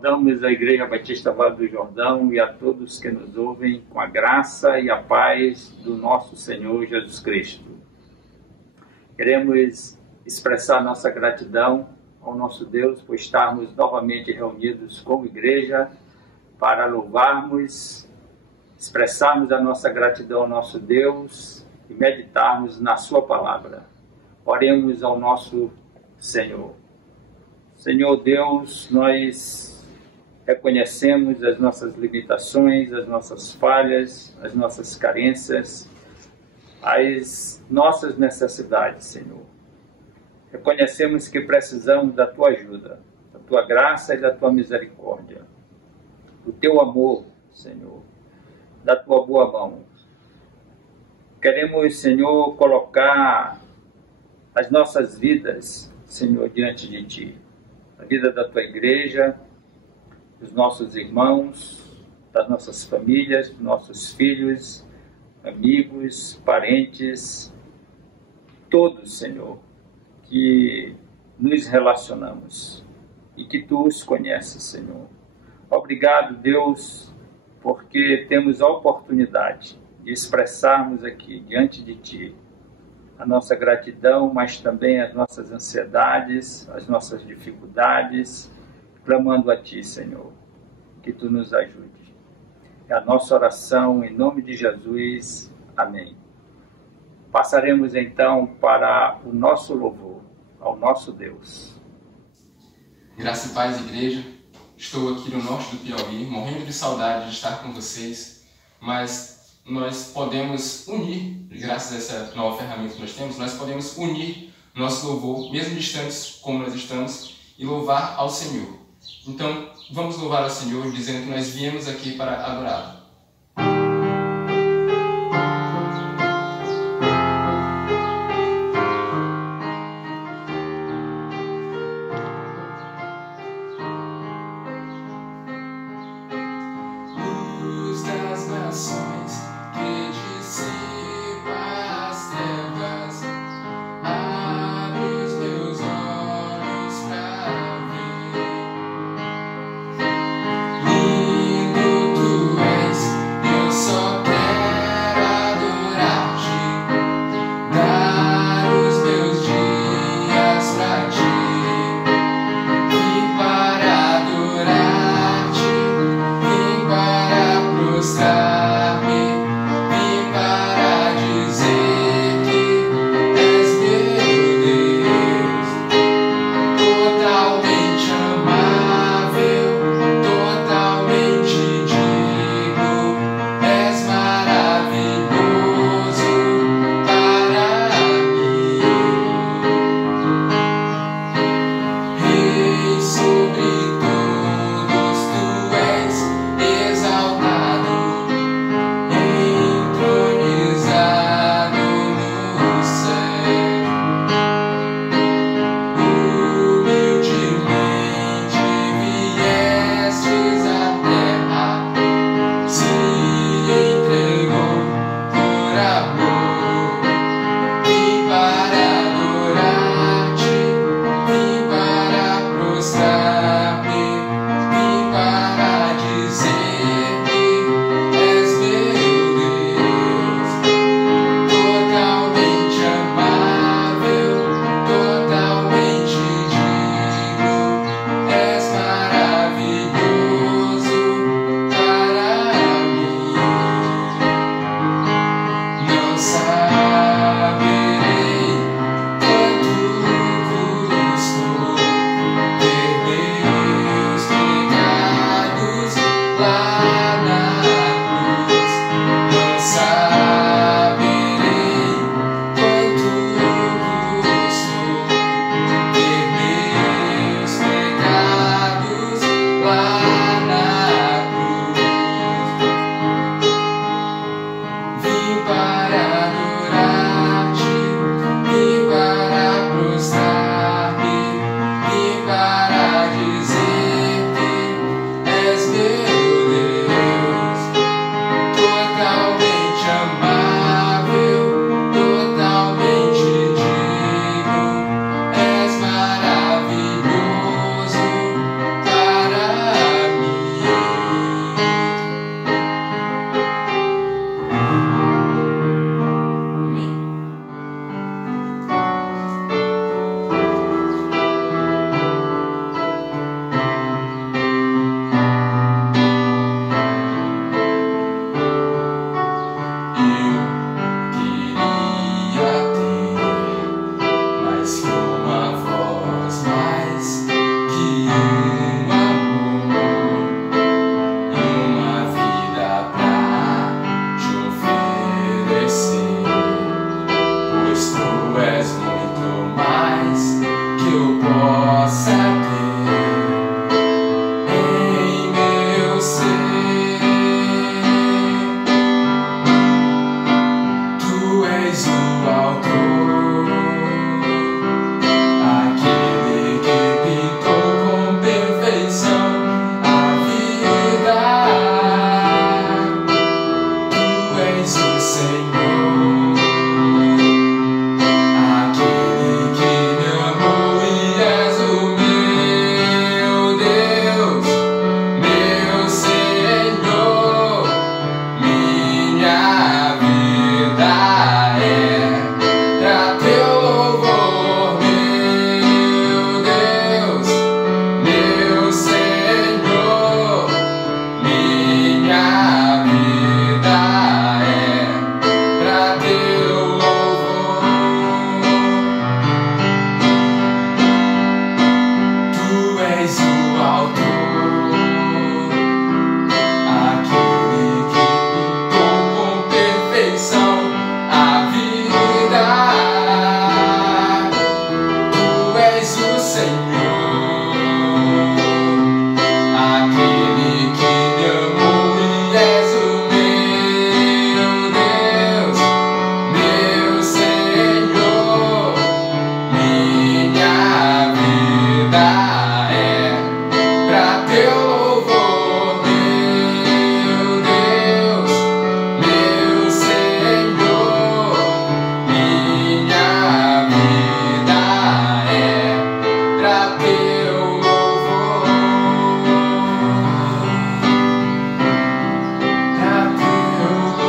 Saudamos a Igreja Batista Vale do Jordão e a todos que nos ouvem com a graça e a paz do nosso Senhor Jesus Cristo. Queremos expressar nossa gratidão ao nosso Deus por estarmos novamente reunidos como igreja para louvarmos, expressarmos a nossa gratidão ao nosso Deus e meditarmos na sua palavra. Oremos ao nosso Senhor. Senhor Deus, nós reconhecemos as nossas limitações, as nossas falhas, as nossas carências, as nossas necessidades, Senhor. Reconhecemos que precisamos da Tua ajuda, da Tua graça e da Tua misericórdia, do Teu amor, Senhor, da Tua boa mão. Queremos, Senhor, colocar as nossas vidas, Senhor, diante de Ti. A vida da Tua igreja, dos nossos irmãos, das nossas famílias, dos nossos filhos, amigos, parentes, todos, Senhor, que nos relacionamos e que Tu os conheces, Senhor. Obrigado, Deus, porque temos a oportunidade de expressarmos aqui diante de Ti a nossa gratidão, mas também as nossas ansiedades, as nossas dificuldades, clamando a Ti, Senhor, que Tu nos ajude. É a nossa oração em nome de Jesus. Amém. Passaremos então para o nosso louvor ao nosso Deus. Graça e paz, igreja. Estou aqui no norte do Piauí, morrendo de saudade de estar com vocês, mas nós podemos unir, graças a essa nova ferramenta que nós temos, nós podemos unir nosso louvor, mesmo distantes como nós estamos, e louvar ao Senhor. Então, vamos louvar ao Senhor, dizendo que nós viemos aqui para adorá-lo. Para és o autor, aquele que pintou com perfeição a vida. Tu és o Senhor, aquele que me amou e és o meu Deus, meu Senhor. Minha vida é pra teu louvor, meu Deus, meu Senhor. Minha vida é pra teu louvor. Tu és o autor, aquele que pintou com perfeição a vida. Tu és o Senhor, aquele que me amou e és o meu Deus, meu Senhor. Minha vida é pra teu louvor, meu Deus, meu Senhor. Minha vida é pra teu louvor, pra teu louvor,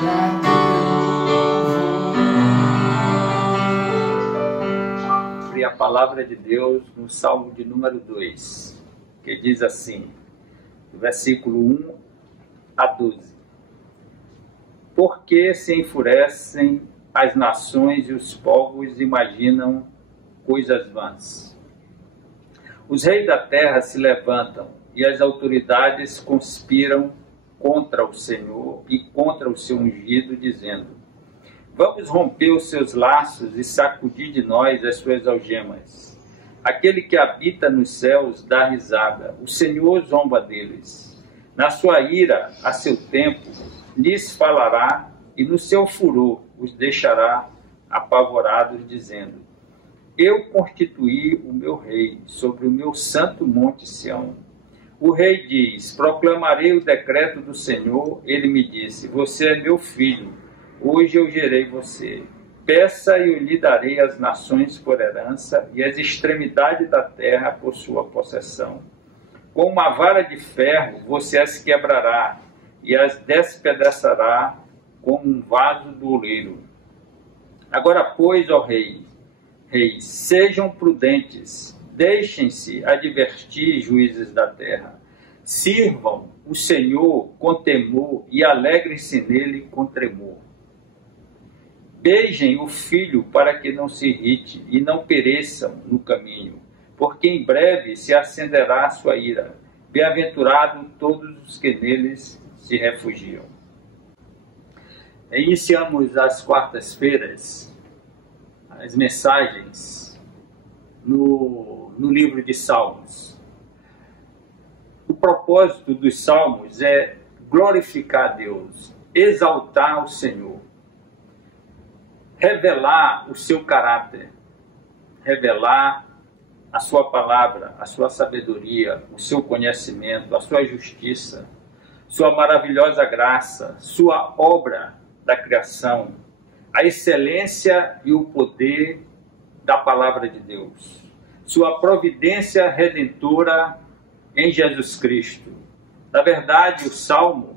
pra teu louvor. E a palavra de Deus no Salmo de número 2, que diz assim, do versículo 1 a 12. Por que se enfurecem as nações e os povos imaginam coisas vãs? Os reis da terra se levantam e as autoridades conspiram contra o Senhor e contra o seu ungido, dizendo: vamos romper os seus laços e sacudir de nós as suas algemas. Aquele que habita nos céus dá risada, o Senhor zomba deles. Na sua ira, a seu tempo, lhes falará e no seu furor os deixará apavorados, dizendo: eu constituí o meu rei sobre o meu santo monte Sião. O rei diz: proclamarei o decreto do Senhor. Ele me disse: você é meu filho, hoje eu gerei você. Peça e eu lhe darei as nações por herança e as extremidades da terra por sua possessão. Com uma vara de ferro você as quebrará e as despedaçará como um vaso do oleiro. Agora, pois, ó reis, sejam prudentes, deixem-se advertir, juízes da terra. Sirvam o Senhor com temor e alegrem-se nele com tremor. Beijem o filho para que não se irrite e não pereçam no caminho, porque em breve se acenderá a sua ira. Bem-aventurados todos os que neles se refugiam. Iniciamos às quartas-feiras as mensagens no livro de Salmos. O propósito dos Salmos é glorificar a Deus, exaltar o Senhor, revelar o seu caráter, revelar a sua palavra, a sua sabedoria, o seu conhecimento, a sua justiça, sua maravilhosa graça, sua obra da criação, a excelência e o poder da palavra de Deus, sua providência redentora em Jesus Cristo. Na verdade, o Salmo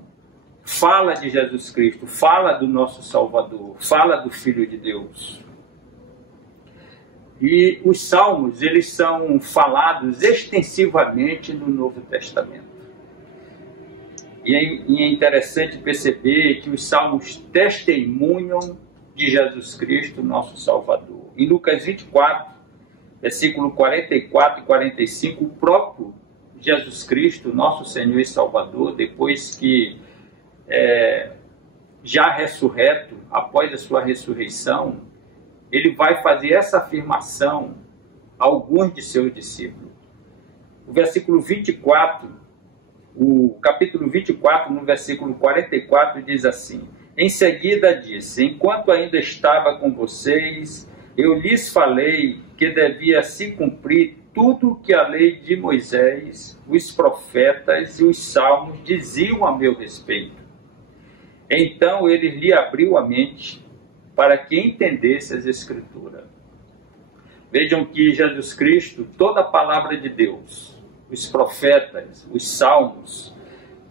fala de Jesus Cristo, fala do nosso Salvador, fala do Filho de Deus. E os Salmos, eles são falados extensivamente no Novo Testamento. E é interessante perceber que os Salmos testemunham de Jesus Cristo, nosso Salvador. Em Lucas 24, versículo 44 e 45, o próprio Jesus Cristo, nosso Senhor e Salvador, depois que já ressurreto, após a sua ressurreição, ele vai fazer essa afirmação a alguns de seus discípulos. O versículo 24, O capítulo 24, no versículo 44, diz assim: Em seguida disse: Enquanto ainda estava com vocês, eu lhes falei que devia se cumprir tudo que a lei de Moisés, os profetas e os salmos diziam a meu respeito. Então ele lhe abriu a mente para que entendesse as Escrituras. Vejam que Jesus Cristo, toda a palavra de Deus, os profetas, os salmos,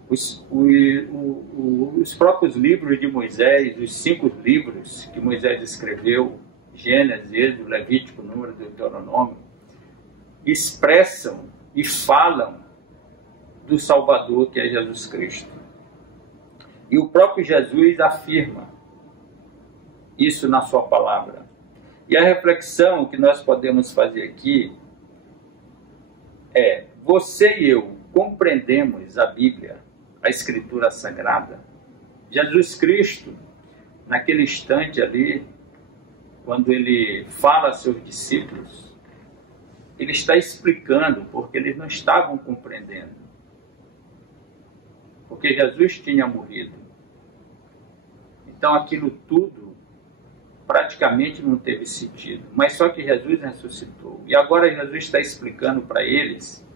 os próprios livros de Moisés, os 5 livros que Moisés escreveu, Gênesis, Êxodo, Levítico, Número, Deuteronômio, expressam e falam do Salvador, que é Jesus Cristo. E o próprio Jesus afirma isso na sua palavra. E a reflexão que nós podemos fazer aqui é: você e eu compreendemos a Bíblia, a Escritura Sagrada? Jesus Cristo, naquele instante ali, quando ele fala aos seus discípulos, ele está explicando porque eles não estavam compreendendo. Porque Jesus tinha morrido. Então aquilo tudo praticamente não teve sentido. Mas só que Jesus ressuscitou. E agora Jesus está explicando para eles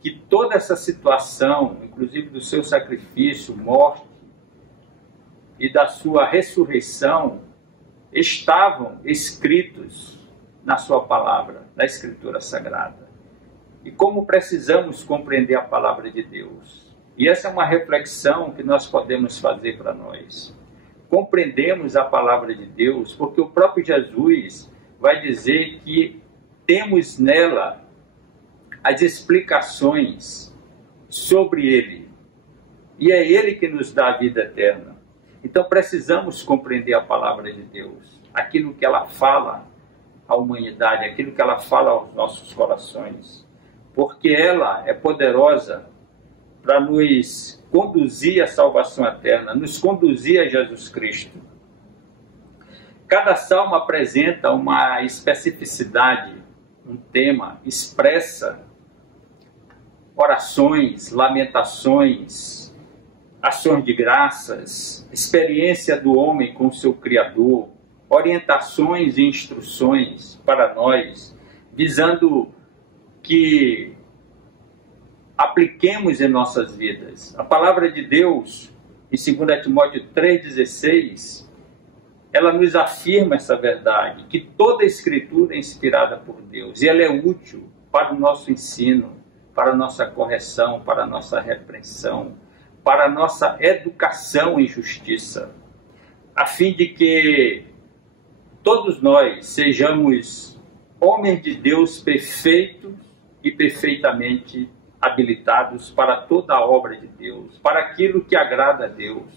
que toda essa situação, inclusive do seu sacrifício, morte e da sua ressurreição, estavam escritos na sua palavra, na Escritura Sagrada. E como precisamos compreender a palavra de Deus. E essa é uma reflexão que nós podemos fazer para nós. Compreendemos a palavra de Deus porque o próprio Jesus vai dizer que temos nela as explicações sobre Ele. E é Ele que nos dá a vida eterna. Então precisamos compreender a palavra de Deus. Aquilo que ela fala à humanidade, aquilo que ela fala aos nossos corações. Porque ela é poderosa para nos conduzir à salvação eterna, nos conduzir a Jesus Cristo. Cada salmo apresenta uma especificidade, um tema, expressa orações, lamentações, ações de graças, experiência do homem com o seu Criador, orientações e instruções para nós, visando que apliquemos em nossas vidas. A palavra de Deus, em 2 Timóteo 3,16, ela nos afirma essa verdade, que toda a Escritura é inspirada por Deus, e ela é útil para o nosso ensino, para a nossa correção, para a nossa repreensão, para a nossa educação em justiça, a fim de que todos nós sejamos homens de Deus perfeitos e perfeitamente habilitados para toda a obra de Deus, para aquilo que agrada a Deus,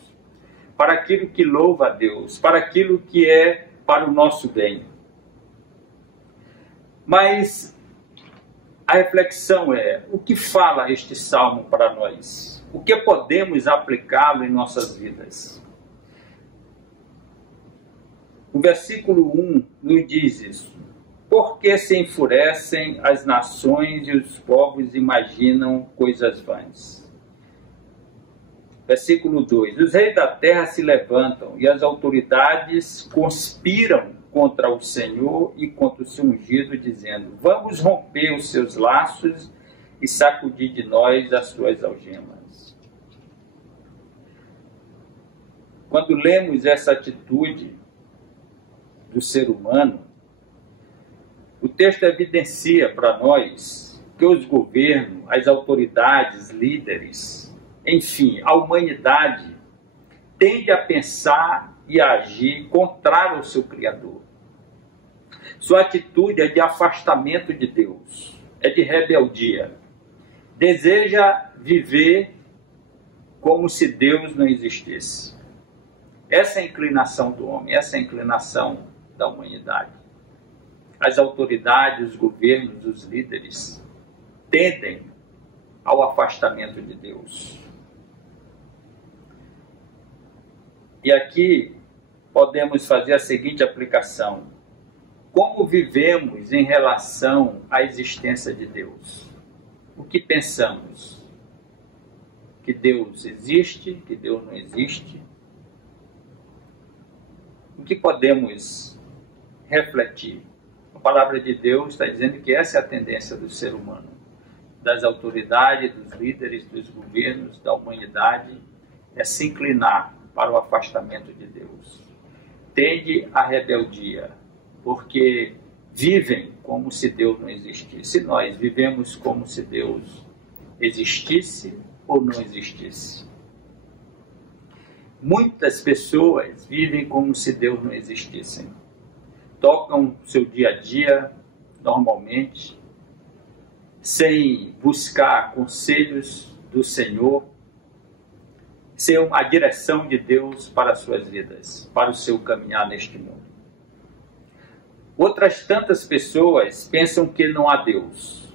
para aquilo que louva a Deus, para aquilo que é para o nosso bem. Mas a reflexão é: o que fala este salmo para nós? O que podemos aplicá-lo em nossas vidas? O versículo 1 nos diz isso. Por que se enfurecem as nações e os povos imaginam coisas vãs? Versículo 2. Os reis da terra se levantam e as autoridades conspiram contra o Senhor e contra o seu ungido, dizendo: vamos romper os seus laços e sacudir de nós as suas algemas. Quando lemos essa atitude do ser humano, o texto evidencia para nós que os governos, as autoridades, líderes, enfim, a humanidade tende a pensar e a agir contrário ao seu Criador. Sua atitude é de afastamento de Deus, é de rebeldia. Deseja viver como se Deus não existisse. Essa é a inclinação do homem, essa é a inclinação da humanidade. As autoridades, os governos, os líderes tendem ao afastamento de Deus. E aqui podemos fazer a seguinte aplicação: como vivemos em relação à existência de Deus? O que pensamos? que Deus existe, que Deus não existe? O que podemos refletir? A palavra de Deus está dizendo que essa é a tendência do ser humano, das autoridades, dos líderes, dos governos, da humanidade, é se inclinar para o afastamento de Deus. Tende à rebeldia, porque vivem como se Deus não existisse. Nós vivemos como se Deus existisse ou não existisse. Muitas pessoas vivem como se Deus não existisse. Tocam seu dia a dia normalmente, sem buscar conselhos do Senhor, sem a direção de Deus para as suas vidas, para o seu caminhar neste mundo. Outras tantas pessoas pensam que não há Deus,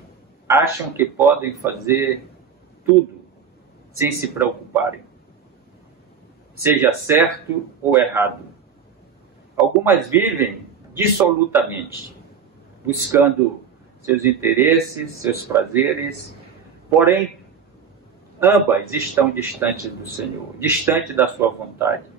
acham que podem fazer tudo sem se preocuparem, seja certo ou errado. Algumas vivem dissolutamente, buscando seus interesses, seus prazeres, porém, ambas estão distantes do Senhor, distantes da sua vontade.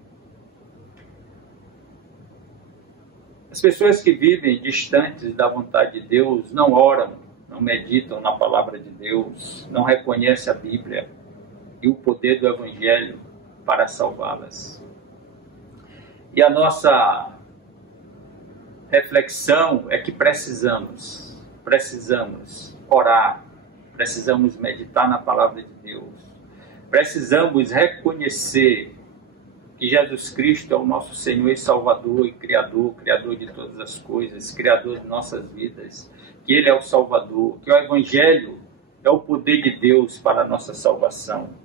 As pessoas que vivem distantes da vontade de Deus não oram, não meditam na palavra de Deus, não reconhecem a Bíblia e o poder do Evangelho para salvá-las. E a nossa reflexão é que precisamos orar, precisamos meditar na palavra de Deus, precisamos reconhecer que Jesus Cristo é o nosso Senhor e Salvador e Criador de todas as coisas, Criador de nossas vidas, que Ele é o Salvador, que o Evangelho é o poder de Deus para a nossa salvação.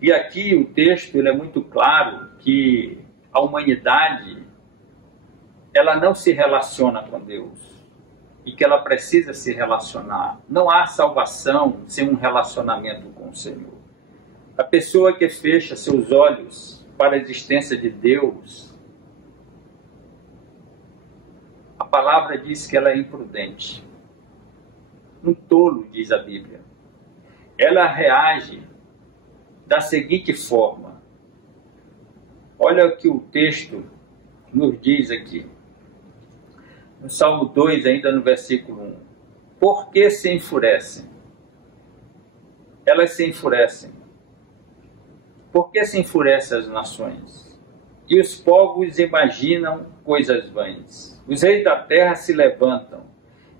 E aqui o texto ele é muito claro que a humanidade ela não se relaciona com Deus e que ela precisa se relacionar. Não há salvação sem um relacionamento com o Senhor. A pessoa que fecha seus olhos para a existência de Deus, a palavra diz que ela é imprudente. Um tolo, diz a Bíblia. Ela reage da seguinte forma. Olha o que o texto nos diz aqui. No Salmo 2, ainda no versículo 1. Por que se enfurecem? Elas se enfurecem. Por que se enfurecem as nações? E os povos imaginam coisas vãs. Os reis da terra se levantam,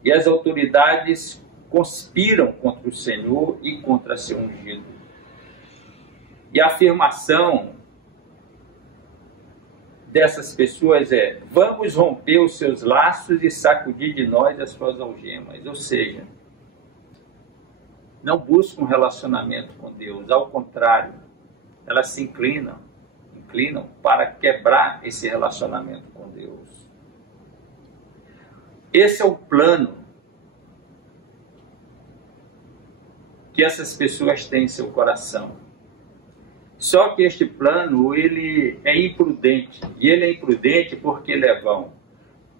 e as autoridades conspiram contra o Senhor e contra seu ungido. E a afirmação dessas pessoas é: vamos romper os seus laços e sacudir de nós as suas algemas. Ou seja, não buscam um relacionamento com Deus, ao contrário, elas se inclinam para quebrar esse relacionamento com Deus. Esse é o plano que essas pessoas têm em seu coração. Só que este plano, ele é imprudente. E ele é imprudente porque ele é vão.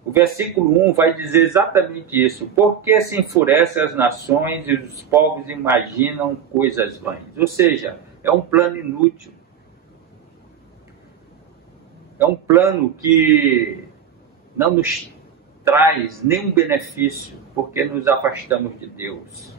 O versículo 1 vai dizer exatamente isso. Por que se enfurecem as nações e os povos imaginam coisas vãs? Ou seja, é um plano inútil. É um plano que não nos traz nenhum benefício, porque nos afastamos de Deus.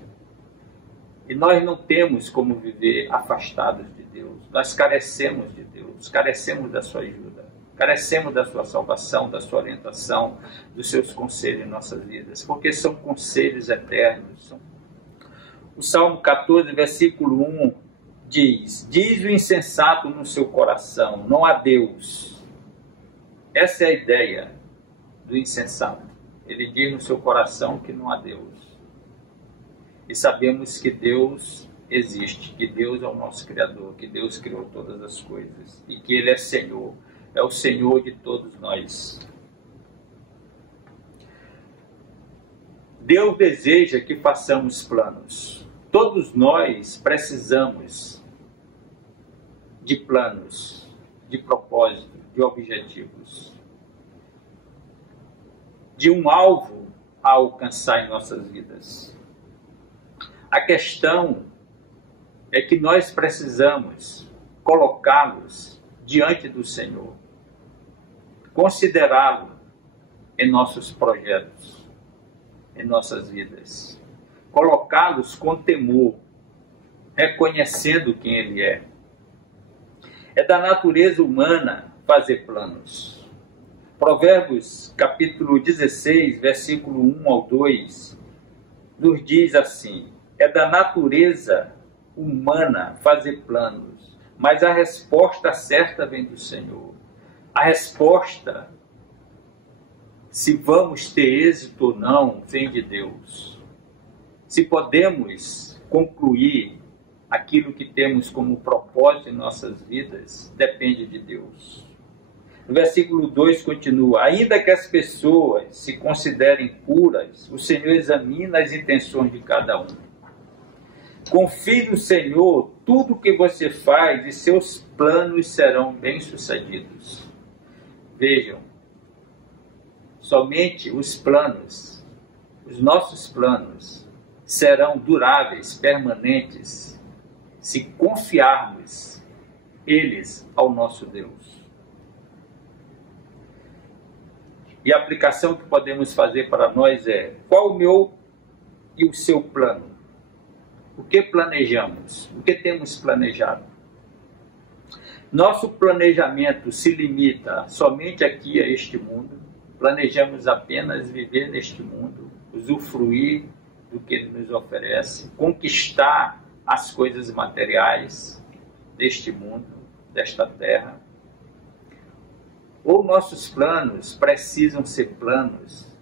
E nós não temos como viver afastados de Deus. Nós carecemos de Deus, carecemos da sua ajuda, carecemos da sua salvação, da sua orientação, dos seus conselhos em nossas vidas, porque são conselhos eternos. O Salmo 14, versículo 1 diz: diz o insensato no seu coração, não há Deus. Essa é a ideia do insensato. Ele diz no seu coração que não há Deus. E sabemos que Deus existe, que Deus é o nosso Criador, que Deus criou todas as coisas e que Ele é Senhor, é o Senhor de todos nós. Deus deseja que façamos planos. Todos nós precisamos de planos, de propósito, de objetivos, de um alvo a alcançar em nossas vidas. A questão é que nós precisamos colocá-los diante do Senhor, considerá-lo em nossos projetos, em nossas vidas, colocá-los com temor, reconhecendo quem Ele é. É da natureza humana fazer planos. Provérbios capítulo 16, versículo 1 ao 2, nos diz assim: é da natureza humana fazer planos, mas a resposta certa vem do Senhor. A resposta, se vamos ter êxito ou não, vem de Deus. Se podemos concluir aquilo que temos como propósito em nossas vidas, depende de Deus. No versículo 2 continua: ainda que as pessoas se considerem puras, o Senhor examina as intenções de cada um. Confie no Senhor tudo o que você faz e seus planos serão bem-sucedidos. Vejam, somente os planos, os nossos planos, serão duráveis, permanentes, se confiarmos eles ao nosso Deus. E a aplicação que podemos fazer para nós é: qual o meu e o seu plano? O que planejamos? O que temos planejado? Nosso planejamento se limita somente aqui a este mundo? Planejamos apenas viver neste mundo, usufruir do que Ele nos oferece, conquistar as coisas materiais deste mundo, desta terra? Ou nossos planos precisam ser planos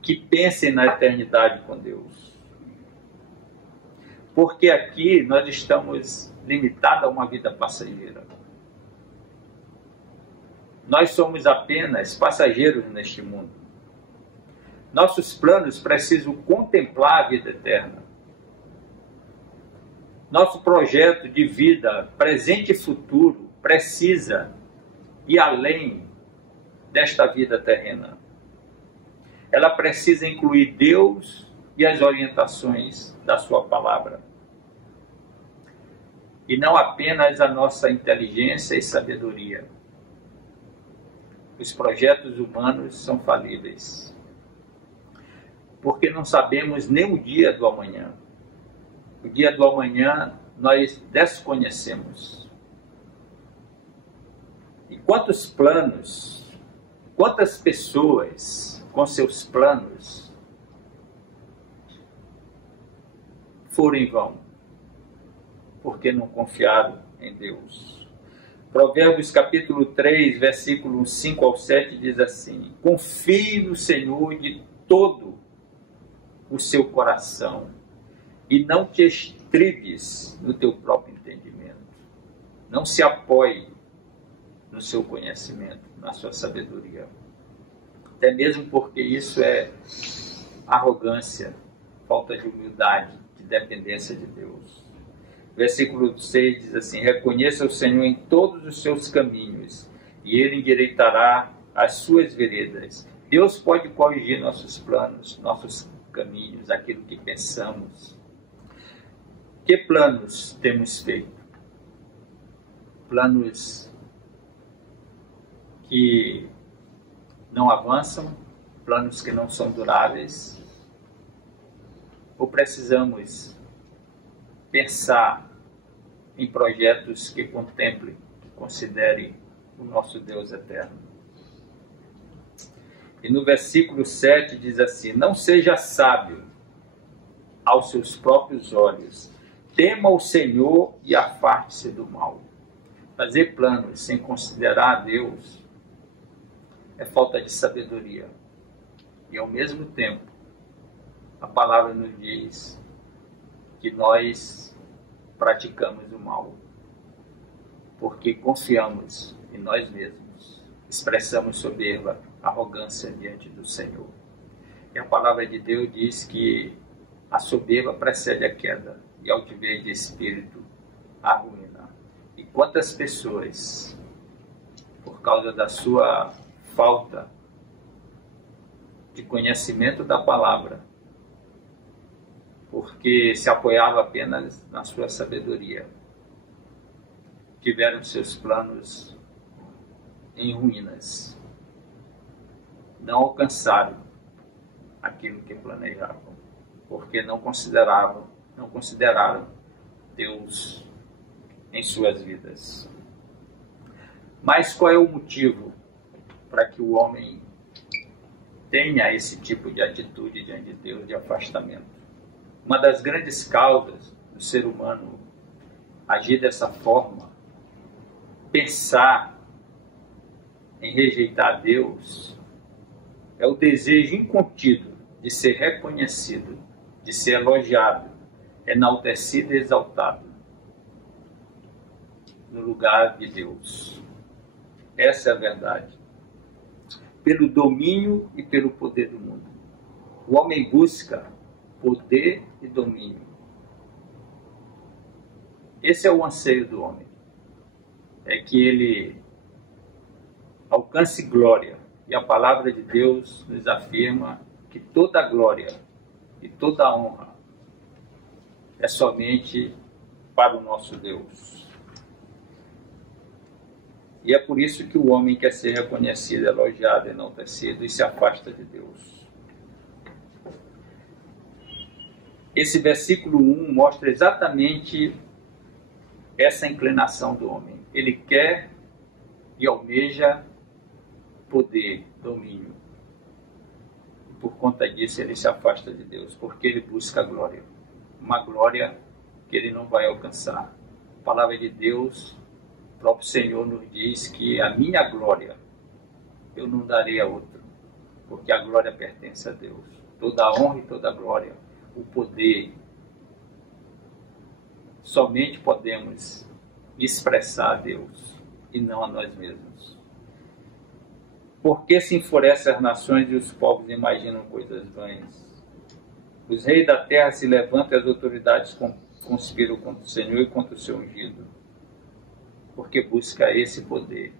que pensem na eternidade com Deus? Porque aqui nós estamos limitados a uma vida passageira. Nós somos apenas passageiros neste mundo. Nossos planos precisam contemplar a vida eterna. Nosso projeto de vida, presente e futuro, precisa ir além desta vida terrena. Ela precisa incluir Deus e as orientações da sua palavra. E não apenas a nossa inteligência e sabedoria. Os projetos humanos são falíveis, porque não sabemos nem o dia do amanhã. O dia do amanhã nós desconhecemos. E quantos planos, quantas pessoas com seus planos foram em vão, porque não confiaram em Deus. Provérbios capítulo 3, versículo 5 ao 7 diz assim: confie no Senhor de todo o seu coração e não te estribes no teu próprio entendimento. Não se apoie no seu conhecimento, na sua sabedoria. Até mesmo porque isso é arrogância, falta de humildade, de dependência de Deus. Versículo 6 diz assim: reconheça o Senhor em todos os seus caminhos, e Ele endireitará as suas veredas. Deus pode corrigir nossos planos, nossos caminhos, aquilo que pensamos. Que planos temos feito? Planos que não avançam, planos que não são duráveis? Ou precisamos pensar em projetos que contemplem, que considerem o nosso Deus eterno? E no versículo 7 diz assim: não seja sábio aos seus próprios olhos, tema o Senhor e afaste-se do mal. Fazer planos sem considerar a Deus é falta de sabedoria. E ao mesmo tempo, a palavra nos diz que nós praticamos o mal, porque confiamos em nós mesmos, expressamos soberba, arrogância diante do Senhor. E a palavra de Deus diz que a soberba precede a queda e a altivez de espírito a ruína. E quantas pessoas, por causa da sua falta de conhecimento da palavra, porque se apoiava apenas na sua sabedoria. Tiveram seus planos em ruínas. Não alcançaram aquilo que planejavam, porque não consideraram Deus em suas vidas. Mas qual é o motivo para que o homem tenha esse tipo de atitude diante de Deus, de afastamento? Uma das grandes causas do ser humano agir dessa forma, pensar em rejeitar Deus, é o desejo incontido de ser reconhecido, de ser elogiado, enaltecido e exaltado no lugar de Deus. Essa é a verdade. Pelo domínio e pelo poder do mundo. O homem busca poder e domínio. Esse é o anseio do homem. É que ele alcance glória. E a palavra de Deus nos afirma que toda glória e toda honra é somente para o nosso Deus. E é por isso que o homem quer ser reconhecido, elogiado, enaltecido e se afasta de Deus. Esse versículo 1 mostra exatamente essa inclinação do homem. Ele quer e almeja poder, domínio. Por conta disso ele se afasta de Deus, porque ele busca a glória. Uma glória que ele não vai alcançar. A palavra de Deus, o próprio Senhor nos diz que a minha glória eu não darei a outro, porque a glória pertence a Deus. Toda a honra e toda a glória, o poder, somente podemos expressar a Deus e não a nós mesmos. Por que se enfurecem as nações e os povos imaginam coisas vãs? Os reis da terra se levantam e as autoridades conspiram contra o Senhor e contra o seu ungido, porque busca esse poder,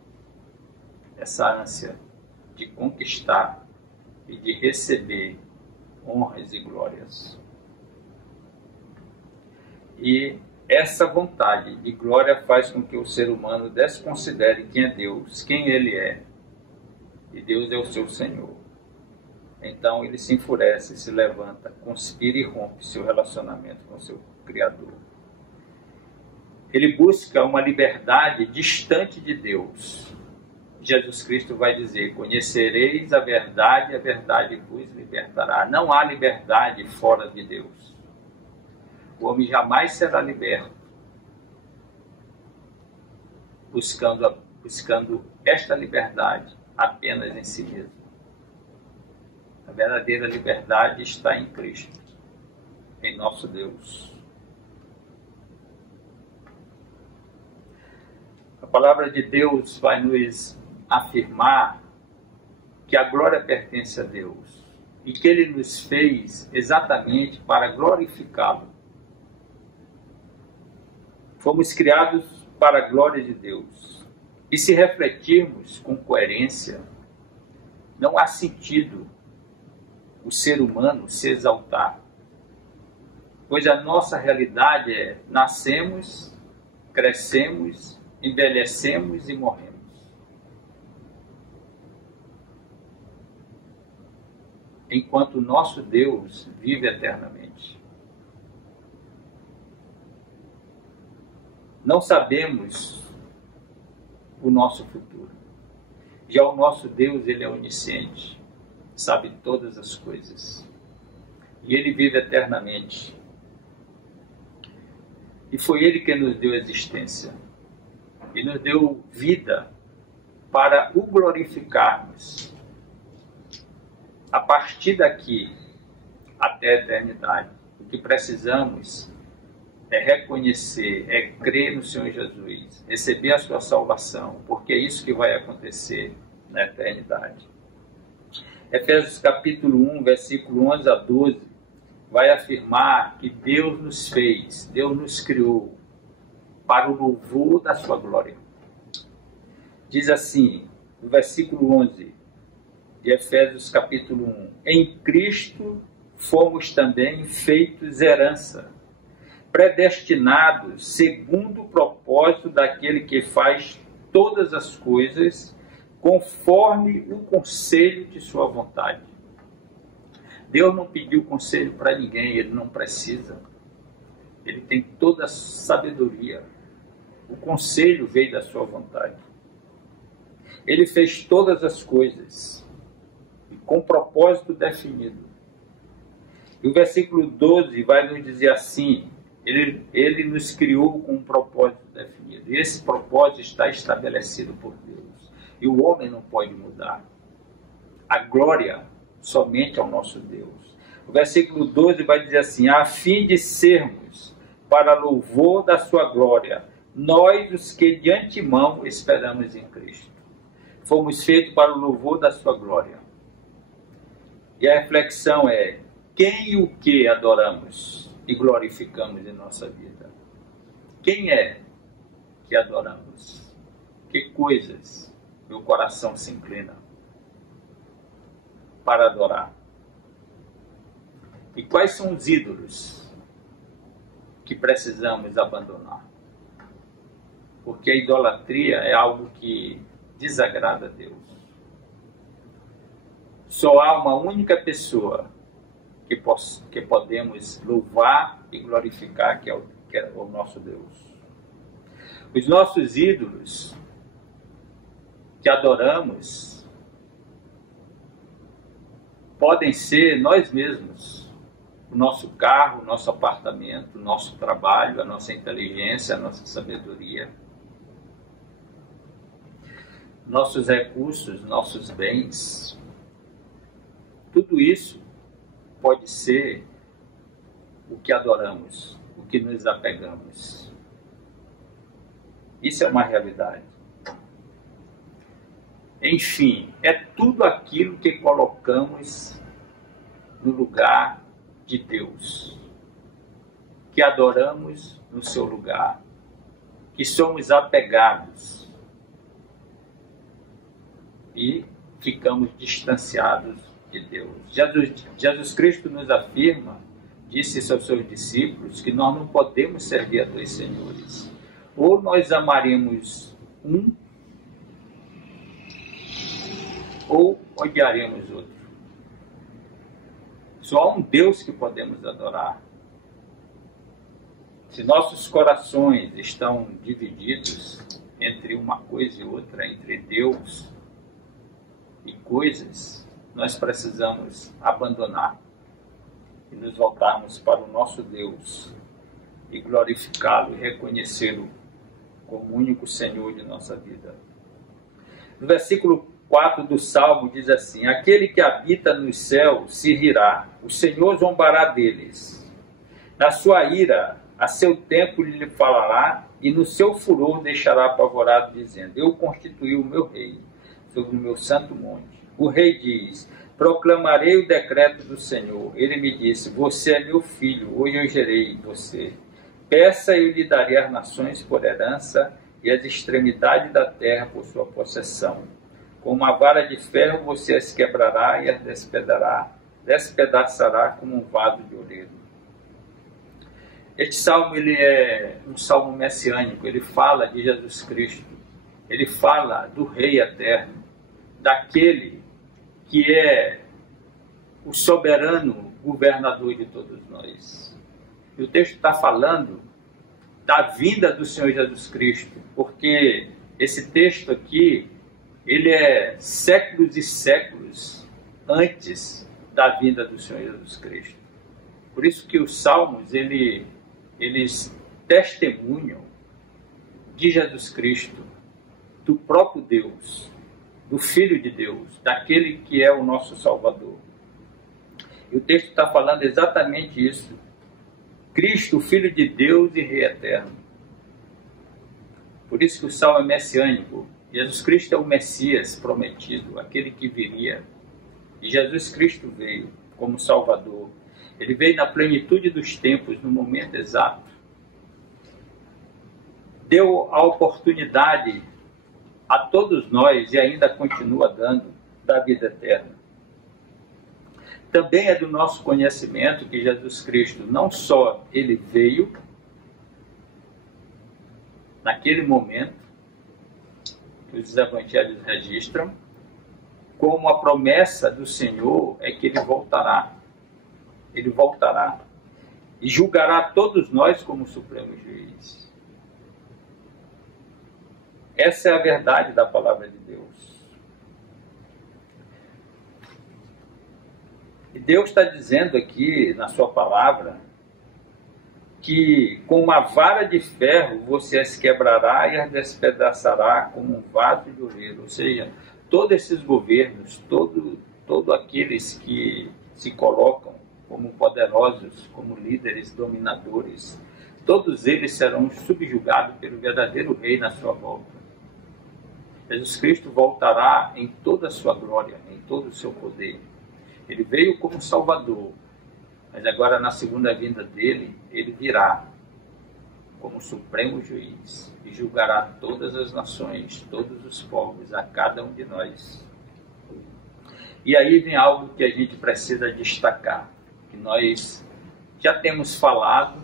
essa ânsia de conquistar e de receber honras e glórias. E essa vontade de glória faz com que o ser humano desconsidere quem é Deus, quem ele é. E Deus é o seu Senhor. Então ele se enfurece, se levanta, conspira e rompe seu relacionamento com o seu Criador. Ele busca uma liberdade distante de Deus. Jesus Cristo vai dizer: conhecereis a verdade vos libertará. Não há liberdade fora de Deus. O homem jamais será liberto buscando esta liberdade apenas em si mesmo. A verdadeira liberdade está em Cristo, em nosso Deus. A palavra de Deus vai nos afirmar que a glória pertence a Deus e que Ele nos fez exatamente para glorificá-lo. Fomos criados para a glória de Deus. E se refletirmos com coerência, não há sentido o ser humano se exaltar, pois a nossa realidade é: nascemos, crescemos, envelhecemos e morremos. Enquanto o nosso Deus vive eternamente. Não sabemos o nosso futuro. Já o nosso Deus, Ele é onisciente, sabe todas as coisas. E Ele vive eternamente. E foi Ele que nos deu existência. E nos deu vida para o glorificarmos. A partir daqui até a eternidade. O que precisamos é reconhecer, é crer no Senhor Jesus, receber a sua salvação, porque é isso que vai acontecer na eternidade. Efésios capítulo 1, versículo 11 a 12, vai afirmar que Deus nos fez, Deus nos criou para o louvor da sua glória. Diz assim, no versículo 11 de Efésios capítulo 1, em Cristo fomos também feitos herança, predestinados segundo o propósito daquele que faz todas as coisas conforme o conselho de sua vontade. Deus não pediu conselho para ninguém, Ele não precisa. Ele tem toda a sabedoria. O conselho veio da sua vontade. Ele fez todas as coisas com propósito definido. E o versículo 12 vai nos dizer assim: Ele nos criou com um propósito definido. E esse propósito está estabelecido por Deus. E o homem não pode mudar. A glória somente ao nosso Deus. O versículo 12 vai dizer assim: a fim de sermos para louvor da sua glória, nós os que de antemão esperamos em Cristo. Fomos feitos para o louvor da sua glória. E a reflexão é: quem e o que adoramos e glorificamos em nossa vida? Quem é que adoramos? Que coisas meu coração se inclina para adorar? E quais são os ídolos que precisamos abandonar? Porque a idolatria é algo que desagrada a Deus. Só há uma única pessoa que podemos louvar e glorificar, que é o nosso Deus. Os nossos ídolos que adoramos podem ser nós mesmos, o nosso carro, o nosso apartamento, o nosso trabalho, a nossa inteligência, a nossa sabedoria, nossos recursos, nossos bens. Tudo isso pode ser o que adoramos, o que nos apegamos. Isso é uma realidade. Enfim, é tudo aquilo que colocamos no lugar de Deus, que adoramos no seu lugar, que somos apegados e ficamos distanciados de Deus. Jesus Cristo nos afirma, disse isso aos seus discípulos, que nós não podemos servir a dois senhores. Ou nós amaremos um, ou odiaremos outro. Só há um Deus que podemos adorar. Se nossos corações estão divididos entre uma coisa e outra, entre Deus e coisas, nós precisamos abandonar e nos voltarmos para o nosso Deus e glorificá-lo e reconhecê-lo como o único Senhor de nossa vida. No versículo 4 do Salmo diz assim: aquele que habita nos céus se rirá, o Senhor zombará deles. Na sua ira, a seu tempo lhe falará, e no seu furor deixará apavorado, dizendo: eu constituí o meu rei sobre o meu santo monte. O rei diz: proclamarei o decreto do Senhor. Ele me disse: você é meu filho, hoje eu gerei você. Peça e eu lhe darei as nações por herança e as extremidades da terra por sua possessão. Com uma vara de ferro você as quebrará e as despedaçará como um vaso de oleiro. Este salmo ele é um salmo messiânico, ele fala de Jesus Cristo, ele fala do Rei eterno, daquele que é o soberano governador de todos nós. E o texto está falando da vinda do Senhor Jesus Cristo, porque esse texto aqui, ele é séculos e séculos antes da vinda do Senhor Jesus Cristo. Por isso que os salmos, eles testemunham de Jesus Cristo, do próprio Deus, do Filho de Deus, daquele que é o nosso Salvador. E o texto está falando exatamente isso. Cristo, Filho de Deus e Rei Eterno. Por isso que o salmo é messiânico. Jesus Cristo é o Messias prometido, aquele que viria. E Jesus Cristo veio como Salvador. Ele veio na plenitude dos tempos, no momento exato. Deu a oportunidade a todos nós, e ainda continua dando, da vida eterna. também é do nosso conhecimento que Jesus Cristo não só ele veio naquele momento que os evangelhos registram, como a promessa do Senhor é que ele voltará. Ele voltará e julgará todos nós como Supremo Juiz. Essa é a verdade da palavra de Deus. E Deus está dizendo aqui na sua palavra que com uma vara de ferro você as quebrará e as despedaçará como um vaso de oleiro. Ou seja, todos esses governos, todos aqueles que se colocam como poderosos, como líderes, dominadores, todos eles serão subjugados pelo verdadeiro rei na sua volta. Jesus Cristo voltará em toda a sua glória, em todo o seu poder. Ele veio como Salvador, mas agora na segunda vinda dele, ele virá como Supremo Juiz e julgará todas as nações, todos os povos, a cada um de nós. E aí vem algo que a gente precisa destacar, que nós já temos falado,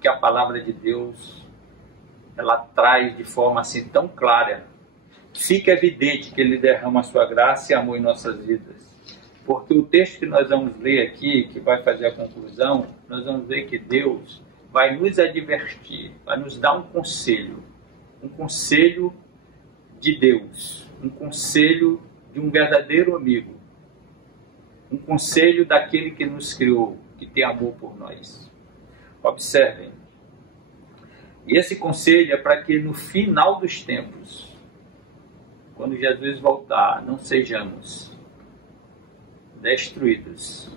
que a palavra de Deus, ela traz de forma assim tão clara, fica evidente que ele derrama a sua graça e amor em nossas vidas. Porque o texto que nós vamos ler aqui, que vai fazer a conclusão, nós vamos ver que Deus vai nos advertir, vai nos dar um conselho de Deus, um conselho de um verdadeiro amigo, um conselho daquele que nos criou, que tem amor por nós. Observem, e esse conselho é para que no final dos tempos, quando Jesus voltar, não sejamos destruídos,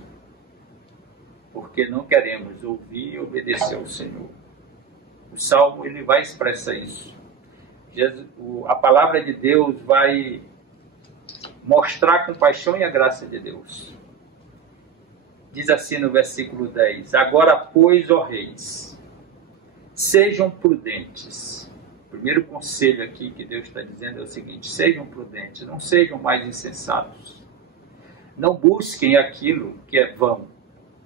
porque não queremos ouvir e obedecer ao Senhor. O Salmo ele vai expressar isso. A palavra de Deus vai mostrar a compaixão e a graça de Deus. Diz assim no versículo 10: Agora, pois, ó reis, sejam prudentes. O primeiro conselho aqui que Deus está dizendo é o seguinte: sejam prudentes, não sejam mais insensatos. Não busquem aquilo que é vão,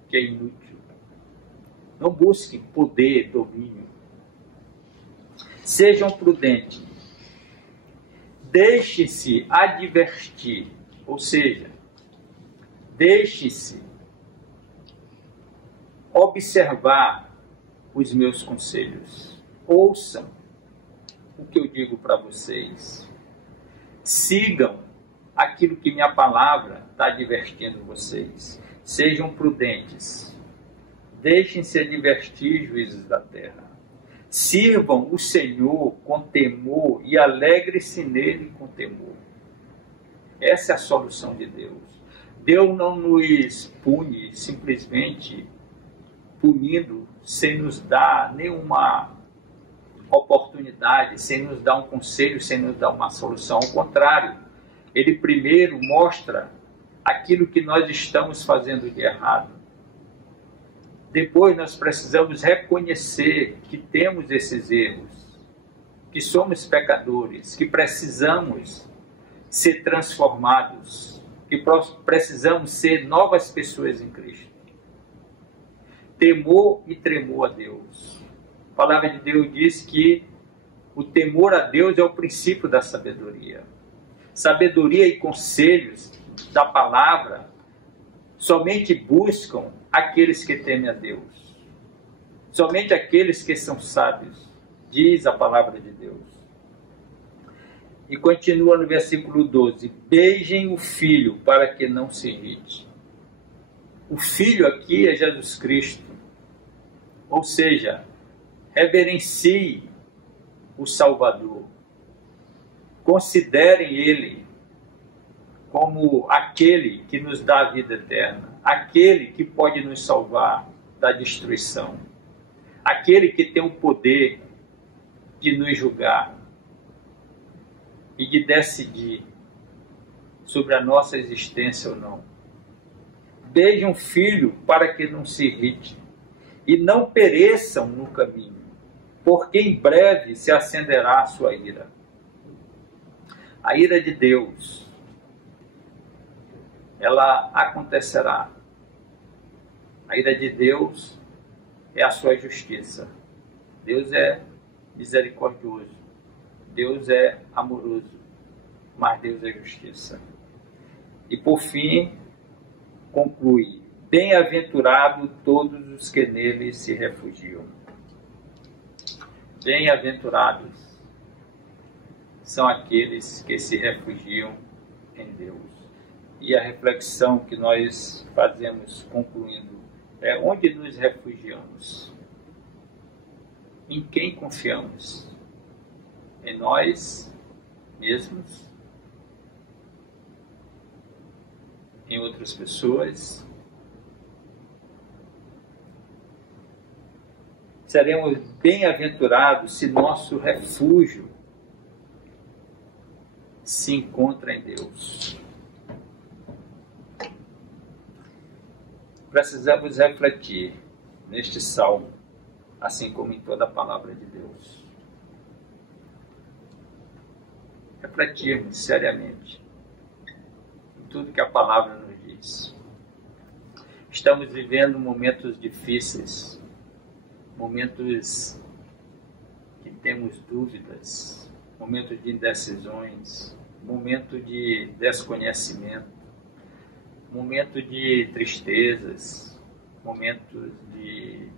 que é inútil. Não busquem poder, domínio. Sejam prudentes. Deixe-se advertir, ou seja, deixe-se observar os meus conselhos. Ouçam o que eu digo para vocês. Sigam aquilo que minha palavra está advertindo vocês. Sejam prudentes. Deixem-se advertir, juízes da terra. Sirvam o Senhor com temor e alegre-se nele com temor. Essa é a solução de Deus. Deus não nos pune simplesmente punindo sem nos dar nenhuma oportunidade, sem nos dar um conselho, sem nos dar uma solução. Ao contrário, ele primeiro mostra aquilo que nós estamos fazendo de errado. Depois nós precisamos reconhecer que temos esses erros, que somos pecadores, que precisamos ser transformados, que precisamos ser novas pessoas em Cristo. Temor e tremor a Deus. A palavra de Deus diz que o temor a Deus é o princípio da sabedoria. Sabedoria e conselhos da palavra somente buscam aqueles que temem a Deus. Somente aqueles que são sábios, diz a palavra de Deus. E continua no versículo 12: beijem o filho para que não se irrite. O filho aqui é Jesus Cristo. Ou seja, reverencie o Salvador. Considerem ele como aquele que nos dá a vida eterna, aquele que pode nos salvar da destruição, aquele que tem o poder de nos julgar e de decidir sobre a nossa existência ou não. Beijem um filho para que não se irrite e não pereçam no caminho, porque em breve se acenderá a sua ira. A ira de Deus, ela acontecerá A ira de Deus é a sua justiça. Deus é misericordioso. Deus é amoroso. Mas Deus é justiça. E por fim, conclui: bem-aventurado todos os que nele se refugiam. Bem-aventurados são aqueles que se refugiam em Deus. E a reflexão que nós fazemos concluindo é: onde nos refugiamos? Em quem confiamos? Em nós mesmos? Em outras pessoas? Seremos bem-aventurados se nosso refúgio se encontra em Deus. Precisamos refletir neste salmo, assim como em toda a palavra de Deus. Refletirmos seriamente em tudo que a palavra nos diz. Estamos vivendo momentos difíceis, momentos que temos dúvidas, momentos de indecisões, momento de desconhecimento, momento de tristezas, momentos de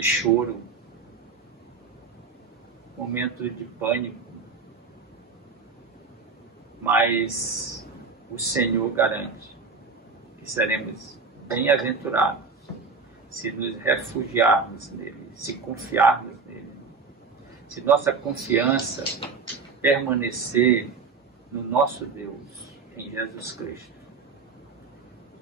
choro, momentos de pânico. Mas o Senhor garante que seremos bem-aventurados se nos refugiarmos nele, se confiarmos nele. Se nossa confiança permanecer no nosso Deus, em Jesus Cristo.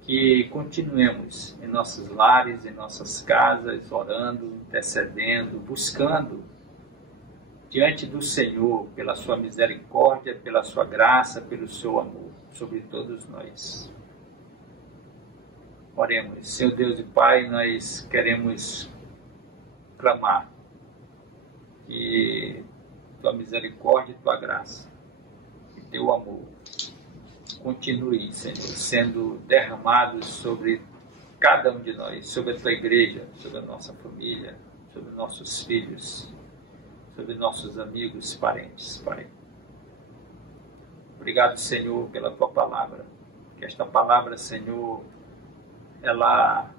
Que continuemos em nossos lares, em nossas casas, orando, intercedendo, buscando diante do Senhor pela sua misericórdia, pela sua graça, pelo seu amor sobre todos nós. Oremos. Senhor Deus e Pai, nós queremos clamar que tua misericórdia e tua graça e teu amor continue, Senhor, sendo derramados sobre cada um de nós, sobre a tua igreja, sobre a nossa família, sobre nossos filhos, sobre nossos amigos, parentes, Pai. Obrigado, Senhor, pela tua palavra. Que esta palavra, Senhor, ela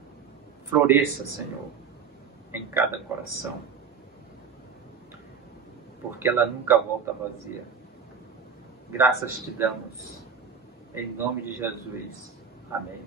floresça, Senhor, em cada coração, porque ela nunca volta vazia. Graças te damos, em nome de Jesus. Amém.